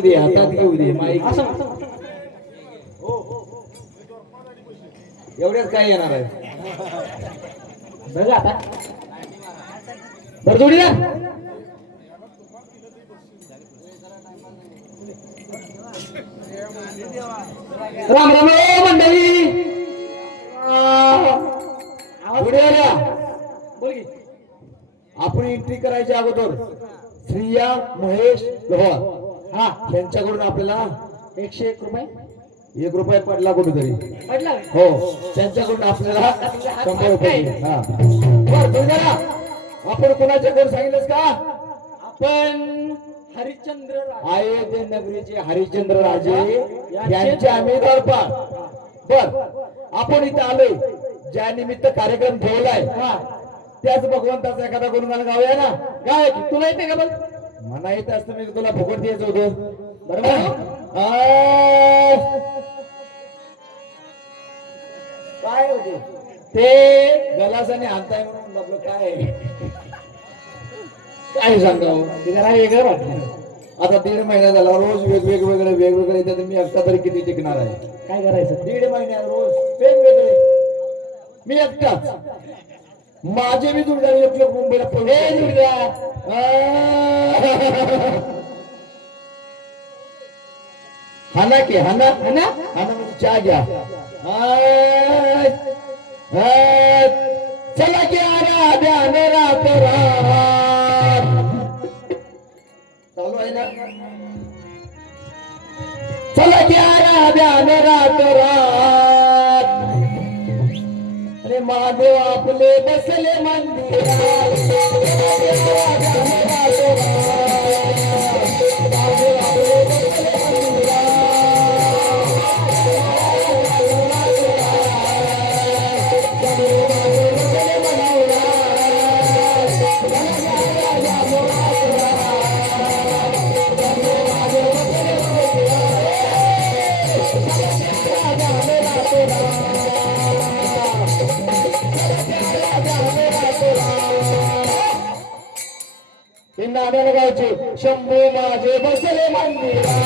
घेऊ दे, हातात घेऊ दे माईक. एवढ्यात काय येणार आहे बघा आता बरं जोडीदार राम राम ओ मंडळी. पुढे आल्या. बोल की. आपण एंट्री करायच्या अगोदर श्रिया महेश लोहार हा यांच्याकडून आपल्याला 101 रुपये 1 रुपया पडला कुठेतरी. पडला हो त्यांच्याकडून आपल्याला 100 रुपये. हा बरं जोडीदारा, आपण कोणाच्याकडे सांगितलंस का? आपण हरिश्चंद्र अयोध्ये नगरीचे हरिश्चंद्र राजे यांचे आम्ही दरबार. बर आपण इथे आलोय ज्या निमित्त कार्यक्रम ठेवलाय त्याच भगवंताचा एखादा गुणगान गाऊया ना. गाय तुला येते का बघ? म्हणा येत असतं मी तुला फुकट द्यायचं होतं. बरोबर काय होते ते गलासाने हाणताय म्हणून आपलं काय काय सांगावं. ते जरा वेगळं वाटलं. आता 1.5 महिना झाला रोज वेगवेगळे येतात. मी एकटा तरी किती टिकणार आहे? काय करायचं? 1.5 महिन्यात रोज वेगवेगळे. मी एकटाच. माझे मी जोडीदार एकटे मुंबईला पळून जोडीदार. हाना की हाना हाना हाना म्हणजे चहा घ्या. चला की आराध्यान रात चालू आहे ना. चला की आराध्यान रात अरे महादेव आपले बसले मंदिरात. गावचे शंभू माझे बसले मंदिरा.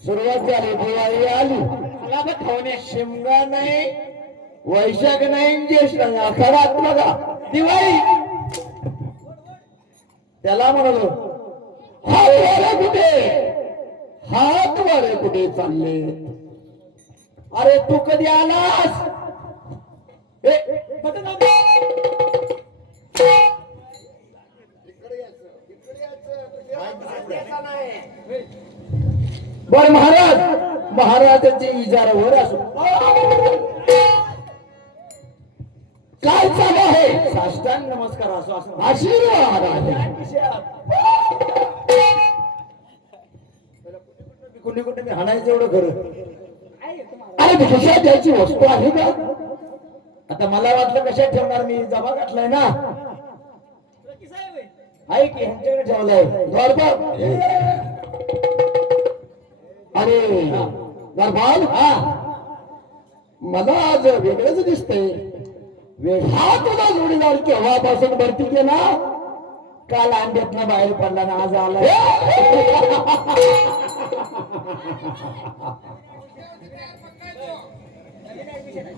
सुरुवात झाली. दिवाळी आली. शिमगा नाही, वैशाख नाही, ज्येष्ठ नाही, आखाडात बघा दिवाळी. त्याला म्हणालो हात वारे कुठे, हात वारे कुठे चालले. अरे तू कधी आलास? बर महाराज, महाराजांचे इजारावर असो. काय चालू आहे? साष्टांग नमस्कार असो. आशीर्वाद कुठे कुठे मी हाणायचं एवढं खरं. अरे कशात द्यायची वस्तू आहे का? आता मला वाटलं कशात ठेवणार मी, जमा गाठलाय ना. आहे की ह्यांच्याकडे ठेवलाय बरोबर. अरे दरबार, हा मला आज वेगळंच दिसतंय. हा तुझा जोडीदार केव्हापासून भरती केला? काल अंड्यातनं बाहेर पडला ना आज आला.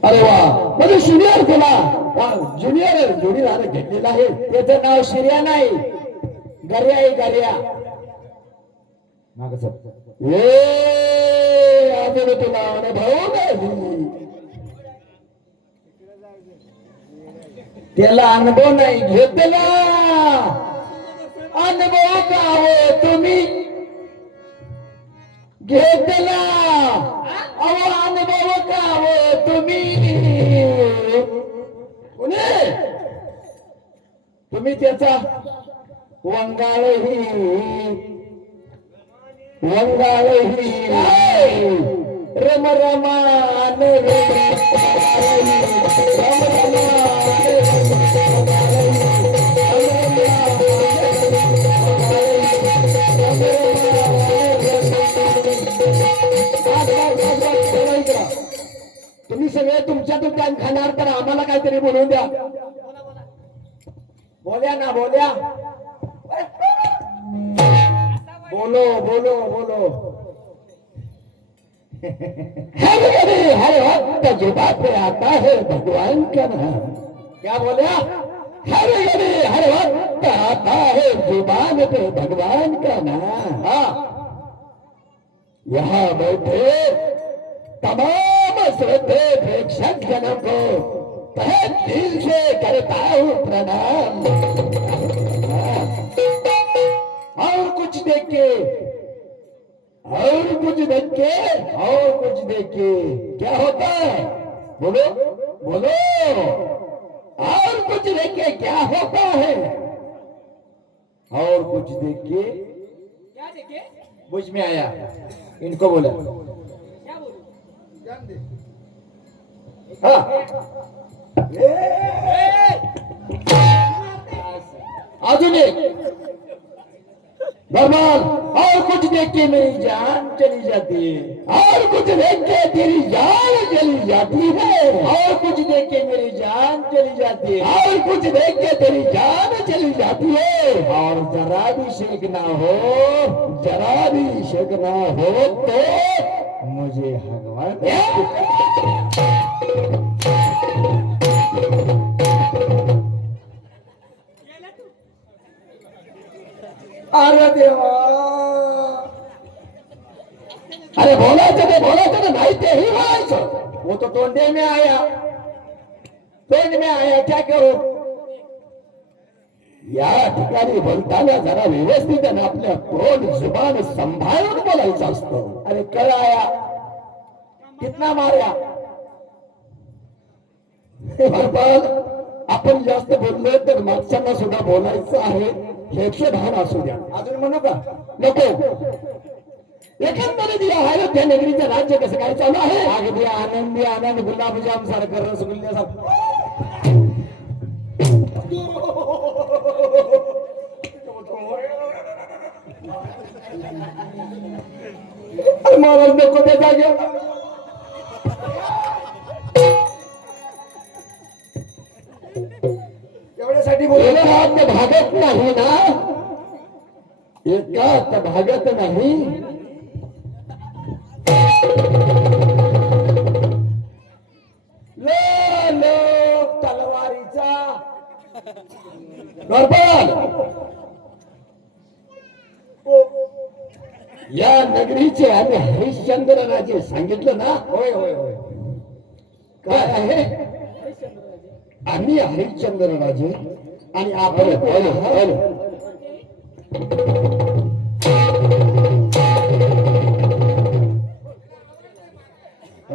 अरे वा, म्हणजे ज्युनियर तुला ज्युनियर जोडीदार घेतलेला आहे. त्याचं नाव शिर्या नाही, गर्या आहे गर्या. मागं सर. अजून तुला अनुभव नाही. त्याला अनुभव नाही घेतला. अनुभव का हो तुम्ही घेतला. अहो अनुभव का हो तुम्ही कोणी तुम्ही त्याचा वंगाळही रम रमान तुम्ही सगळे तुमच्यातून त्या खाणार तर आम्हाला काहीतरी बोलवून द्या. बोल्या ना बोल्या. बोलो बोलो बोलो. हर वक्त जुबा पे आता है भगवान का नाम. क्या बोल्या. हर घड़ी हर वक्त आता है जुबान पे भगवान का नाम. हाँ यहाँ बैठे तमाम श्रद्धे प्रेक्षक जनों को तहे दिल से करता हूँ प्रणाम. और कुछ देख के और कुछ देख के और कुछ देख के क्या होता है. बोलो बोलो. और कुछ देख के क्या होता है. और कुछ देख के क्या देखे. मुझ में आया. इनको बोला. क्या बोलू. हाँ अजून एक भगवान. और कुछ देख के मेरी जान चली जाती है. और कुछ देख के तेरी जान चली जाती है. और कुछ देख के मेरी जान चली जाती है. और कुछ देख के तेरी जान चली जाती है. और जरा भी शेक ना हो जरा भी शेक ना हो तो मुझे भगवान. अरे देवा. अरे बोलायचं ते नाही तेही बोलायचं. वो तो तोंडे में आया. तोंड में आया क्या करू. या ठिकाणी बोलताना जरा व्यवस्थित आणि आपल्या तोंड जुबान सांभाळून बोलायचं असतं. अरे कळ आया कितना मार्या. आपण जास्त बोललो तर मागच्यांना सुद्धा बोलायचं आहे. हे भान असू द्या. अजून म्हणू का नको. एकंदरीत या अयोध्या नगरीचं राज्य कसं काय चालू आहे. अगदी आनंदी आनंद गुलाबजाम सारखं रसगुल्ल्यासारखं. महाराज नको त्या जागे. एवढ्यासाठी बोलत भागत नाही ना. एकात भागत नाही. लोक तलवारीचा गरबड. या नगरीचे आम्ही हरिश्चंद्र राजे सांगितलं ना. होय होय होय. काय आहे. आम्ही हरिश्चंद्र राजे आणि आपण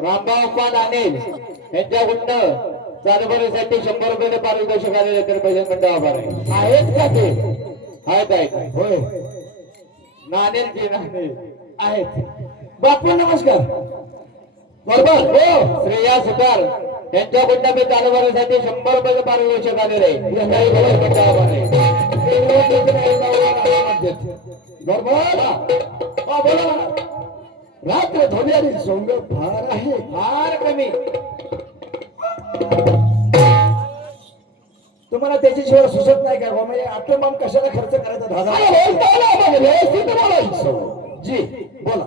रामभाऊ पान अनिल यांच्याकडनं चालवण्यासाठी 100 रुपये पारितोषिक आलेले तर भजन मंडळ आभार आहे. आहेत का ते. आहेत होय नाणेल की नाणेल आहेत. बापू नमस्कार. बरोबर हो. श्रेया सुतार यांच्याकडनं मी चालवण्यासाठी 100 रुपये पारितोषिक आलेले आहे. भजन मंडळ आभार आहे. बरोबर बोला. रात्र धोल्याने सोंग फार आहे. फार कमी. तुम्हाला त्याच्याशिवाय सुचत नाही का. म्हणजे आपलं मग कशाला खर्च करायचा. व्यवस्थित बोलायचं. जी बोला.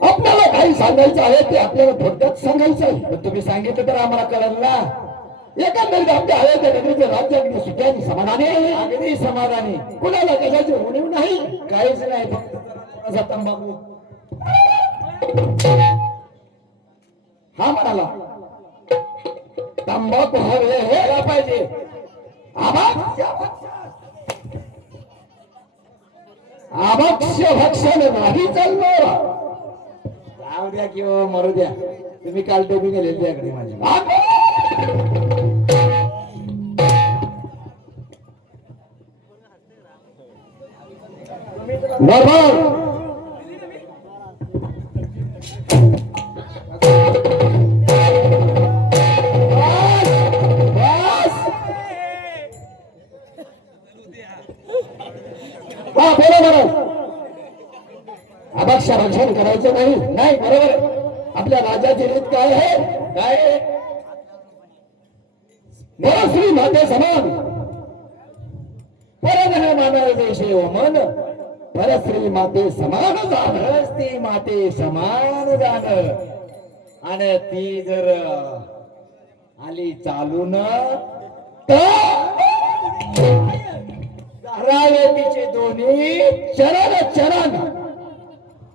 आपल्याला काही सांगायचं आहे ते आपल्याला थोडक्यात सांगायचं आहे. तुम्ही सांगितलं तर आम्हाला कळलं ना. एकंदरीत आमच्या अयोध्या नगरीचं राज्य अगदी सुखाने समाधानी आहे. अगदी समाधानी, कुणाला कशाची उणीव नाही, काहीच नाही. फक्त थोडासा तंबाखू. हा म्हणाला तंबाखू हवे हे पाहिजे. आभक्ष्य भक्षण नाही चालणार. जाऊ द्या किंवा मरू द्या. तुम्ही काल टोपी गेले त्याकडे माझी बरोबर. हा बरोबर. अभक्ष्य भक्षण करायचं नाही. नाही बरोबर. आपल्या राजाची रीत काय आहे? काय श्री माते समान परधन मानार देशे मन परश्री माते समान जाण. ती माते समान जाण. आणि ती जर आली चालून धरावे तिचे दोन्ही चरण चरण.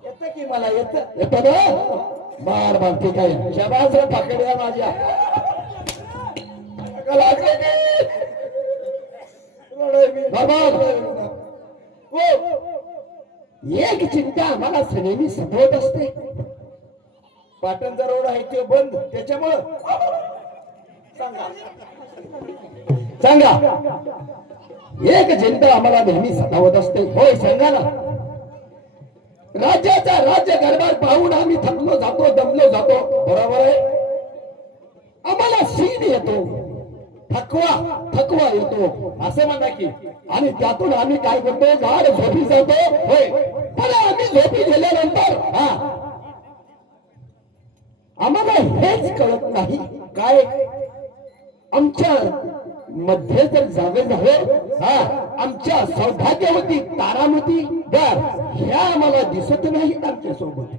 येत की मला येत बार बार. ठीक आहे. शबास पकड्या माझ्या. एक चिंता आम्हाला नेहमी सतवत असते. पाटणचा रोड आहे ते बंद, त्याच्यामुळं सांगा. एक चिंता आम्हाला नेहमी सतावत असते. होय सांगा ना. राज्याचा राज्य कारभार पाहून आम्ही थकलो जातो, दमलो जातो. बरोबर आहे. आम्हाला सीन येतो, थकवा येतो असं म्हणा की. आणि त्यातून आम्ही काय करतो? गाढ झोपी जातो. होय. पण आम्ही झोपी गेल्यानंतर आम्हाला हेच कळत नाही काय आमच्या मध्ये जर जागे झाले. आमच्या सौभाग्यवती तारामती दर ह्या आम्हाला दिसत नाहीत आमच्या सोबत.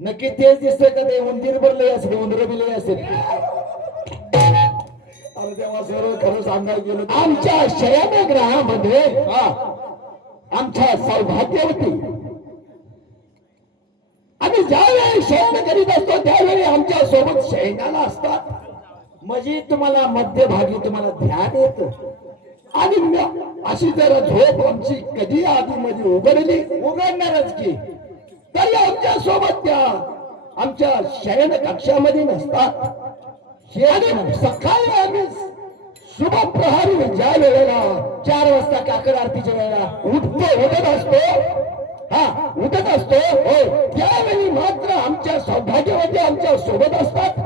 नक्की तेच दिसतंय का? ते उंदीर भरले असेल, उंदर बिले असेल. तेव्हा सर्व खरं सांगायला गेलं, आमच्या शयनगृहामध्ये आमच्या सौभाग्यवती आम्ही ज्यावेळी शयन करीत असतो त्यावेळी आमच्या सोबत शयनाला असतात. म्हणजे तुम्हाला मध्यभागी तुम्हाला ध्यान येत. आणि अशी जरा झोप आमची कधी आधी मध्ये उघडणारच की. तरी आमच्या सोबत त्या आमच्या शयन कक्षामध्ये नसतात. सकाळी आम्ही शुभ प्रहारी ज्या वेळेला 4 वाजता काकड आरतीच्या वेळेला उठत असतो त्यावेळी मात्र आमच्या सौभाग्यवती आमच्या सोबत असतात.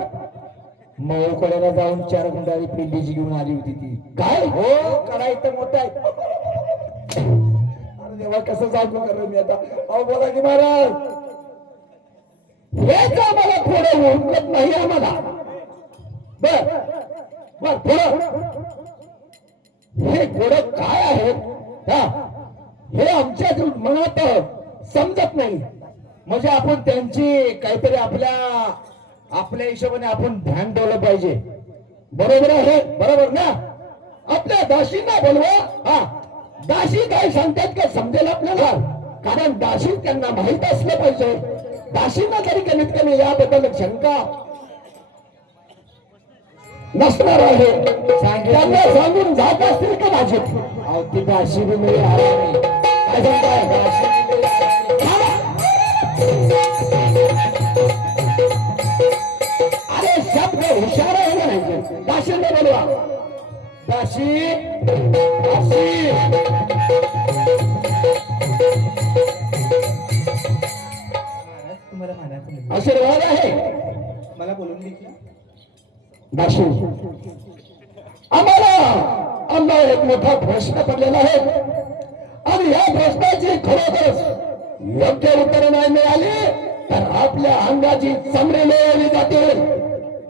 मऊकड्याला जाऊन 4 गुंडाळी पिंडीची घेऊन आली होती ती. काय हो कडा इथं मोठा आहे. अरे देवा कसं सांगू करू मी आता. अहो बोला की महाराज. हेच आम्हाला थोडं ओळखत नाही आम्हाला. बर थोडं हे घोडं काय आहेत हे आमच्या मनात समजत नाही. म्हणजे आपण त्यांची काहीतरी आपल्या हिशोबाने आपण ध्यान ठेवलं पाहिजे. बरोबर आहे. बरोबर ना. आपल्या दाशींना बोलवा. दाशी काय सांगतात का समजेल आपल्याला. कारण दाशी त्यांना माहित असलं पाहिजे. दाशींना तरी कमीत कमी याबद्दल शंका नसणार आहे. त्यांना सांगून जात असतील का माझी. अहो ती दाशी बी मिळेल काय सांगताय. अरे शब्द हुशार आहे म्हणायचे. दाशींना बोलवा. दाशी आशीर्वाद आहे. मला बोलून घेतलं. दाशी आम्हाला एक मोठा प्रश्न पडलेला आहे. आणि या प्रश्नाची खरोखरच योग्य उत्तर नाही मिळाली तर आपल्या अंगाची चमडी मिळवली जाते.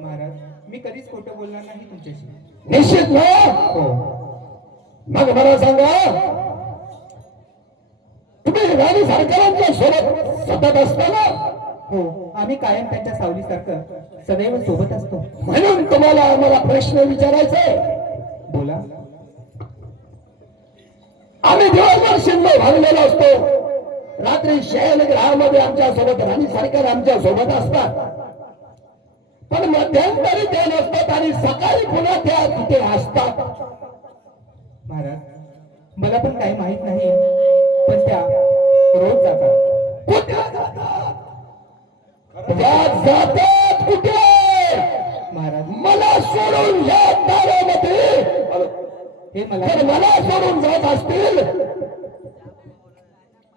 महाराज मी कधीच खोटं बोलणार नाही तुमच्याशी. निश्चित ना. मग मला सांगा तुम्ही राणी सरकारांच्या सोबत सतत असताना. हो आम्ही कायम त्यांच्या सावलीसारखं सदैव सोबत असतो. म्हणून तुम्हाला आम्हाला प्रश्न विचारायचा आहे. बोला. आम्ही दिवसभर शिंदे भागलेलो असतो, रात्री शयनगृहामध्ये आमच्या सोबत राणी सरकार आमच्या सोबत असतात, पण मध्यंतरी ते नसतात आणि सकाळी पुन्हा त्या तिथे असतात. महाराज, मला पण काही माहित नाही, पण त्या रोज जातात. कुठे जातात? त्या जातात कुठे? महाराज, मला सोडून या दारामध्ये हे मला जर मला सोडून जात असतील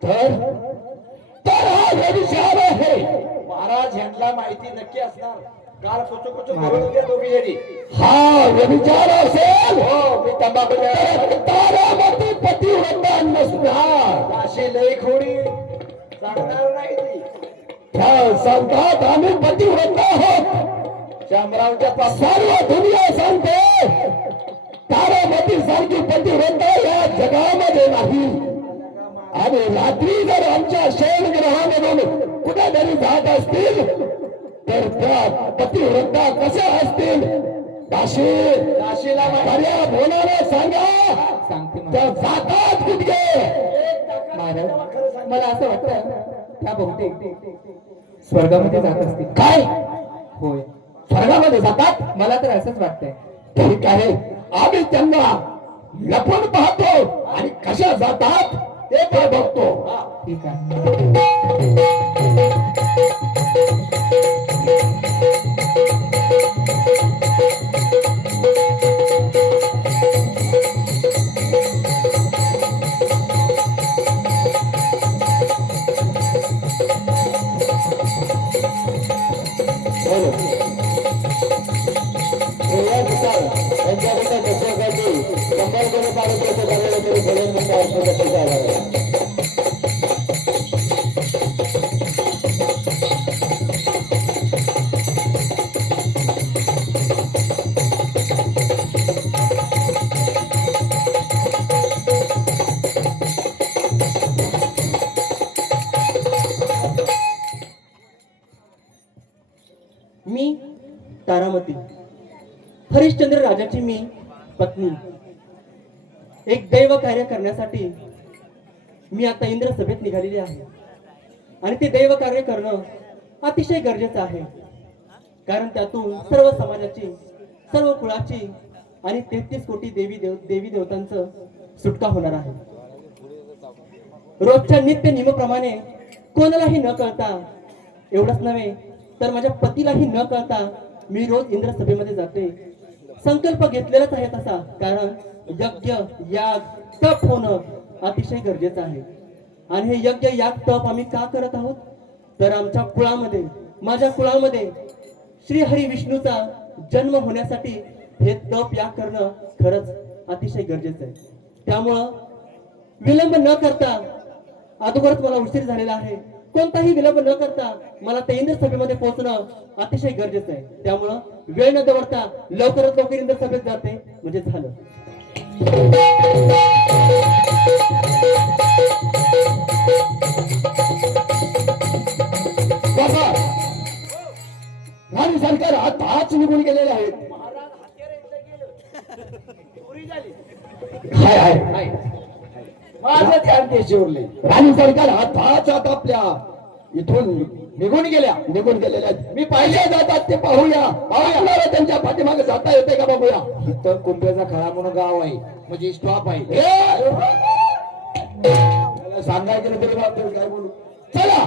तर तर हा व्यभिचार आहे. महाराज यांना माहिती नक्की असणार. काल कुचू कुचू करून होते दोघी जणी. हा व्यभिचार असेल हो, मी तंबाखू तर तारामती पतिव्रता नसणार. अशी लई खोडी सांगणार नाही ती. त्या सांगतात आम्ही पतिव्रता आहोत. शामरावच्या पासून सर्व दुनिया सांगते तारामती सारखी पतिव्रता या जगामध्ये नाही. आणि रात्री जर आमच्या शयनगृहामधून कुठेतरी जात असतील तर त्या पतिव्रता कशा असतील? काशीला खऱ्या बोलायला सांगा, सांगते त्या महाराज. जातात कुठे? महाराज, मला असं वाटतं त्या बहुतेक स्वर्गामध्ये जात असतील. काय होय, स्वर्गामध्ये जातात? मला तर असंच वाटतंय. ठीक आहे, आम्ही त्यांना लपून पाहतो आणि कशा जातात ते बघतो. ठीक आहे. मी तारामती, हरिश्चंद्र राजाची मी पत्नी. एक दैव कार्य करण्यासाठी मी आता इंद्र सभेत निघालेली आहे. आणि ते दैव कार्य करणं अतिशय गरजेचं आहे, कारण त्यातून सर्व समाजाची, सर्व कुळाची आणि 33 कोटी देवी देवतांचं सुटका होणार आहे. रोजच्या नित्य नियमाप्रमाणे कोणालाही न कळता, एवढंच नव्हे तर माझ्या पतीलाही न कळता मी रोज इंद्र सभेमध्ये जाते. संकल्प घेतलेलाच आहे तसा, कारण यज्ञ, याग, तप होणं अतिशय गरजेचं आहे. आणि हे यज्ञ, याग, तप आम्ही का करत आहोत? तर आमच्या कुळामध्ये, माझ्या कुळामध्ये श्री हरी विष्णूचा जन्म होण्यासाठी हे तप, याग करणं खरंच अतिशय गरजेचं आहे. त्यामुळं विलंब न करता, अगोदरच मला उशीर झालेला आहे, कोणताही विलंब न करता मला त्या इंद्र सभेमध्ये पोहोचणं अतिशय गरजेचं आहे. त्यामुळं वेळ न दवडता लवकरात लवकर इंद्र सभेत जाते म्हणजे झालं. बाबा, राणी सरकार आताच निघून गेलेले आहेत. हाय हाय माझं ध्यान त्याची उरले. राणी सरकार आताच आता आपल्या इथून निघून गेलेल्या आहेत. मी पाहिजे जातात ते पाहूया. आपल्याला त्यांच्या पाठीमागे जाता येते का बघूया. इथं कुंभ्याचा खळा म्हणून गाव आहे, म्हणजे स्टॉप आहे. त्याला सांगायचं नाही तरी बाबतीत काय बोलू. चला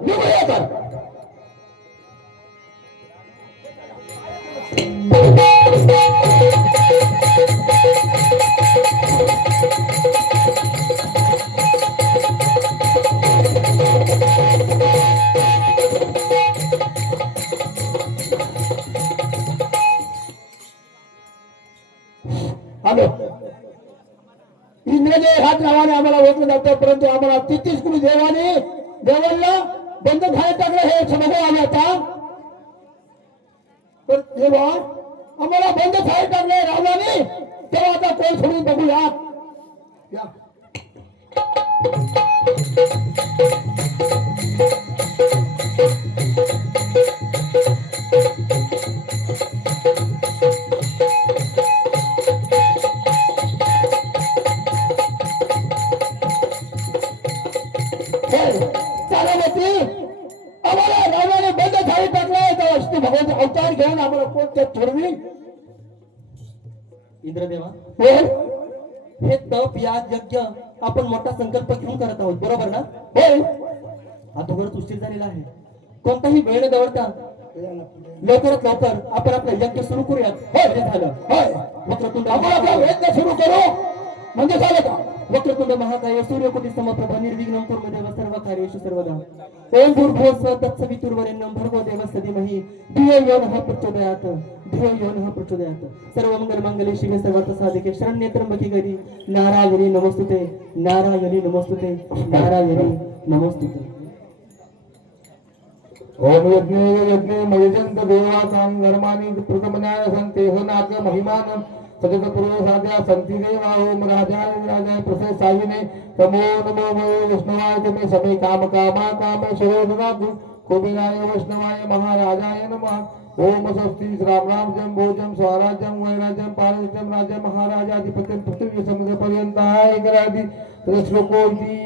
निघूया तर. आलो. इंग्रजी हात नावाने आम्हाला ओळखलं जातं, परंतु आम्हाला 33 कोटी देवाला बंद खायला टाकलं हे समजलं आम्ही आता. तर देवा आम्हाला बंद खायला टाकलंय रावणाने, तेव्हा आता कोण सोडून बघूया. या. समृद्धी इंद्रदेवा, बोल. हे तप याग यज्ञ आपण मोठा संकल्प घेऊन करत आहोत, बरोबर ना? बोल. अगोदरच उशीर झालेला आहे. कोणताही वेळ न दवडता लवकरात लवकर आपण आपलं यज्ञ सुरू करूयात. होय. ते झालं. होय. वक्रतुंड आपण आपला वेद सुरू करू म्हणजे झालं का? वक्रतुंड महाकाय सूर्यकोटी समप्रभ निर्विघ्नं कुरु देव सर्व कार्येषु सर्वदा. ओम भूर्भुवः स्वः तत्सवितुर्वरेण्यं भर्गो देवस्य धीमहि धियो यो नः प्रचोदयात्. धियो यो नः प्रचोदयात्. सर्वमंगलमांगल्ये शिवे सर्वार्थ साधिके शरण्ये त्र्यंबके गौरी नारायणी नमोस्तुते. नारायणी नमोस्तुते. नारायणी नमोस्तुते. ओम यज्ञे यज्ञे मयजंत देवासां धर्मानि प्रथमन्याय संते होनाक महिमान सतत पूर्व साध्या संती देवा ओम राजाय राजाय प्रसे साईने नमो नमो वैष्णवाय ते समे काम कामा काम शरोधनातु कुबेराय वैष्णवाय महाराजाय नमः ओम स्वस्ति राम राम जम भोजम स्वराज्यम वैराज्यम पारज्यम राज्य महाराजाधिपत्यम पृथ्वी समुद्र पर्यंताय करादि श्लोकोती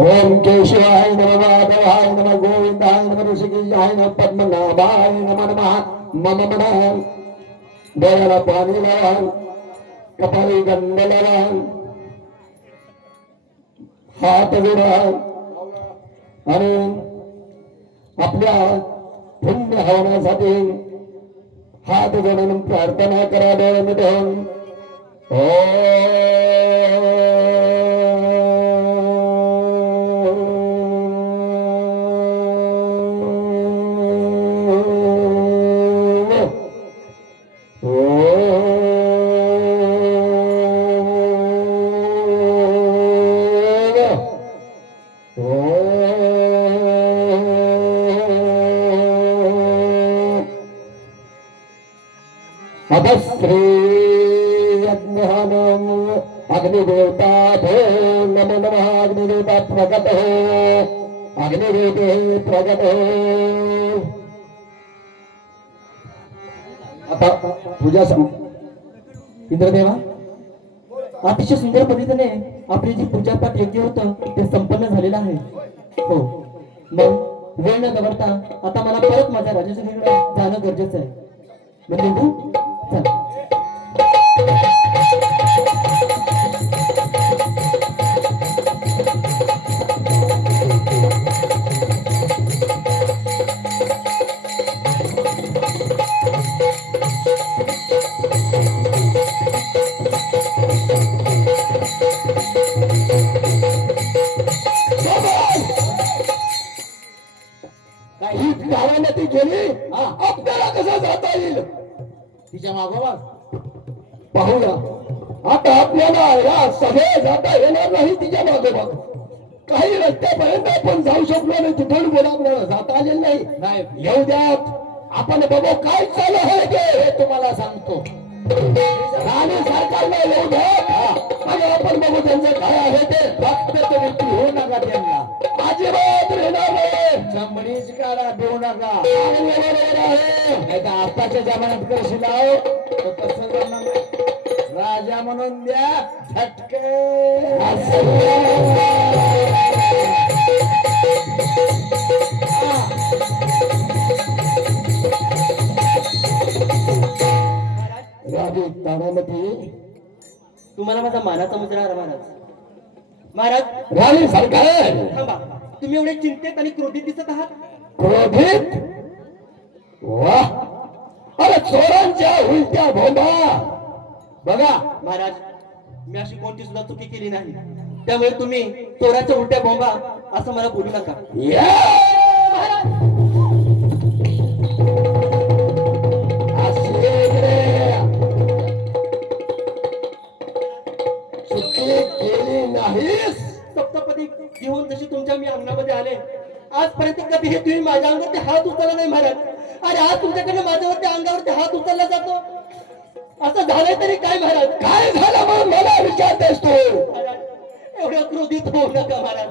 ओम केशवाय नमः माधवाय नमः गोविंदाय नमः ऋषिकेशाय नमः पद्मनाभाय नमः नमः मम मनः डोळ्याला पाणी लावा कपाळी गंध लावा हात जोडा आणि आपल्या पुण्य हवनासाठी हात जोडून प्रार्थना करा डोळे मिटून. अभस्त्री यज्ञानम अग्निदेवता भो नमो नमः अग्निदेवता प्रकट हो अग्निदेवते प्रकट हो. आता पूजा इंद्रदेवा, अतिशय सुंदर पद्धतीने आपली जी पूजापाठ यज्ञ होतं ते संपन्न झालेलं आहे. हो, मग वेळ न दवडता आता मला परत माझ्या राजाच्याकडे जाणं गरजेचं आहे. म्हणजे चला. ही गावाने ती गेली आपल्याला कसं जाता येईल तिच्या मागोमाग पाहूया. आता आपल्याला या सभेत जाता येणार नाही तिच्या मागोमाग. काही रस्त्यापर्यंत आपण जाऊ शकलो नाही, तिथून बोला आपल्याला जाता आलेलं नाही. येऊ द्यात, आपण बघू काय चालू आहे ते हे तुम्हाला सांगतो. आणि सरकारला येऊ द्या आणि आपण बघू त्यांचं काय आहे ते. फक्त तुम्ही होऊ नका त्यांना, अजिबात येणार नाही. चमडीच काढा, देऊ नका. बरोबर आहे, नाही तर आताच्या जमान्यात करशील आहो तर तसं जमणार नाही. राजा म्हणून द्या झटके. राजे तानामध्ये तुम्हाला माझा मानाचा मुजरा हवा महाराज. महाराज राणी सरकार थांबा, तुम्ही एवढे चिंतेत आणि क्रोधित दिसत आहात. क्रोधित वाह, अरे चोरांच्या उलट्या भोंबा बघा. महाराज, मी अशी कोणती सुद्धा चुकी केली नाही, त्यामुळे तुम्ही चोराच्या उलट्या बॉम्बा असं मला बोलू नका. केली नाहीस. सप्तपदी घेऊन जशी तुमच्या मी अंगणामध्ये आले, आजपर्यंत कधीही तुम्ही माझ्या अंगावरती हात उचलला नाही महाराज. अरे आज तुमच्याकडे माझ्यावरती अंगावरती हात उचलला जातो, असं झालंय तरी काय महाराज? काय झालं म्हणून मला विचारतेस तू? एवढं क्रोधित होऊ नका महाराज.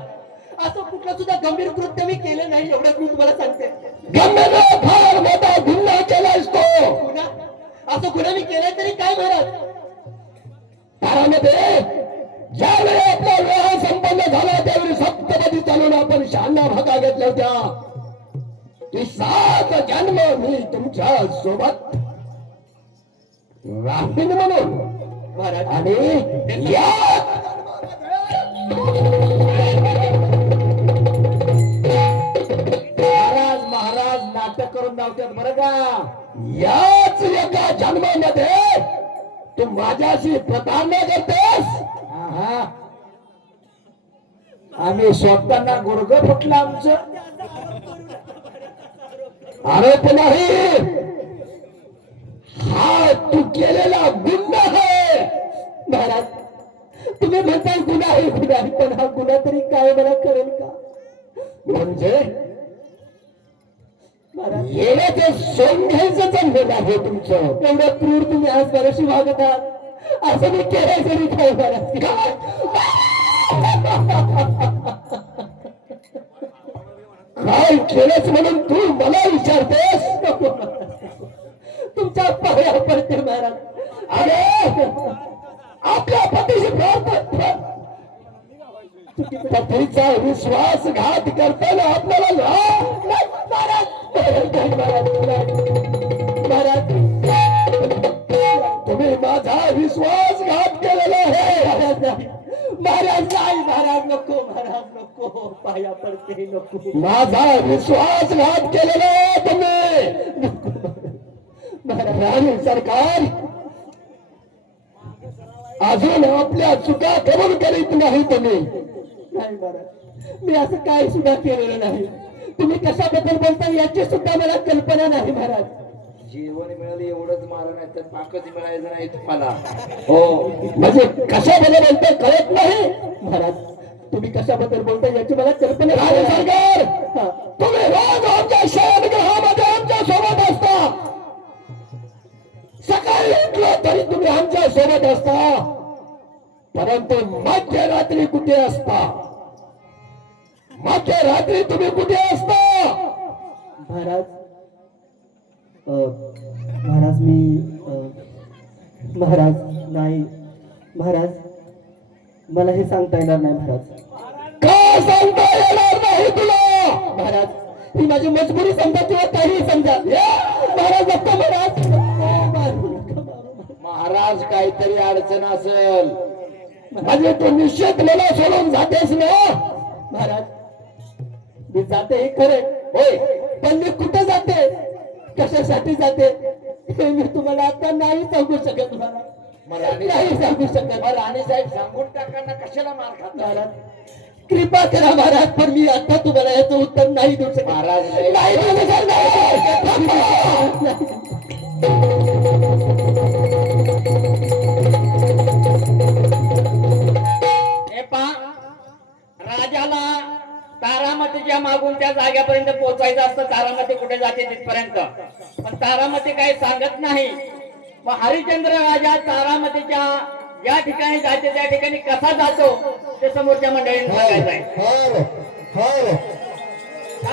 असं कुठलं सुद्धा गंभीर कृत्य मी केलं नाही, एवढंच मी तुम्हाला सांगते. गंभीर फार मोठा गुन्हा केलायस तो. गुन्हा? असं गुन्हा मी केलाय तरी काय महाराज? तारामध्ये ज्यावेळी आपला विवाह संपन्न झाला त्यावेळी सप्तपदी चालून आपण शहाण्णव भागा घेतल्या होत्या. की 7 जन्म मी तुमच्या सोबत राहीन म्हणून. महाराज आणि या महाराज महाराज नाटक करून धावतात बरं का. याच एका जन्मामध्ये तू माझ्याशी प्रतारणा करतेस. आहा. आम्ही स्वतःना गुडघं फुटलं आमचं. आरोप नाही, हा तू केलेला गुन्हा आहे. महाराज तुम्ही म्हणताय गुन्हा आहे गुन्हा आहे, पण हा गुन्हा तरी काय मला करेल का म्हणजे महाराज? येण्याचे सोंघ्याचं जन्म आहे तुमचं. एवढं क्रूर तुम्ही आज बऱ्याचशी वागत आहात. असं मी केलंय जरी काय महाराज? काय केलंच म्हणून तू मला विचारतेस. तुमच्या पाया पडते महाराज. अरे आपल्या पतीचा विश्वासघात करताना आपल्याला महाराज तुम्ही माझा विश्वासघात केलेला आहे. महाराज नाही महाराज नको महाराज नको पाया पडते नको माझा विश्वासघात केलेला आहे तुम्ही. राणी सरकार अजून आपल्या चुका कबूल करीत नाही तुम्ही. नाही महाराज मी असं काय सुद्धा केलेलं नाही. तुम्ही कशाबद्दल बोलता याची सुद्धा मला कल्पना नाही महाराज. जेवण मिळालं एवढंच मारा नाही तर पाकच मिळायचं नाही तुम्हाला. हो म्हणजे कशाबद्दल बोलते कळत नाही. महाराज तुम्ही कशाबद्दल बोलता याची मला कल्पना राणी नाही. सरकार हा. तुम्ही रोज आमच्या शयनगृहामध्ये आमच्या सोबत असता. सकाळी उठलं तरी तुम्ही आमच्या सोबत असता, परंतु मध्यरात्री कुठे असता. मध्यरात्री तुम्ही कुठे असता. महाराज महाराज मी महाराज नाही महाराज मला हे सांगता येणार नाही महाराज. का सांगता येणार नाही तुला. महाराज ही माझी मजबुरी समजा किंवा काहीही समजा. महाराज नको महाराज नको, मारू नका, मारू. महाराज काहीतरी अडचण असेल. म्हणजे तू निश्चित मला सोडून जातेस ना. महाराज मी जाते हे खरे होय पण मी कुठे जाते कशासाठी जाते हे मी तुम्हाला आता नाही सांगू शकत महाराज. नाही सांगू शकत. राणी साहेब सांगून टाकांना कशाला मार खाता. महाराज कृपा करा महाराज पण मी आता तुम्हाला याचं उत्तर नाही देऊ शकत. महाराज नाही देऊ शकत, नाही. हे पहा, राजाला तारामतीच्या मागून त्या जाग्यापर्यंत पोहोचायचं असतं. तारामती कुठे जाते तिथपर्यंत, पण तारामती काही सांगत नाही. मग हरिश्चंद्र राजा तारामतीच्या ज्या ठिकाणी जाते त्या ठिकाणी कसा जातो ते समोरच्या मंडळीने सांगायचं आहे.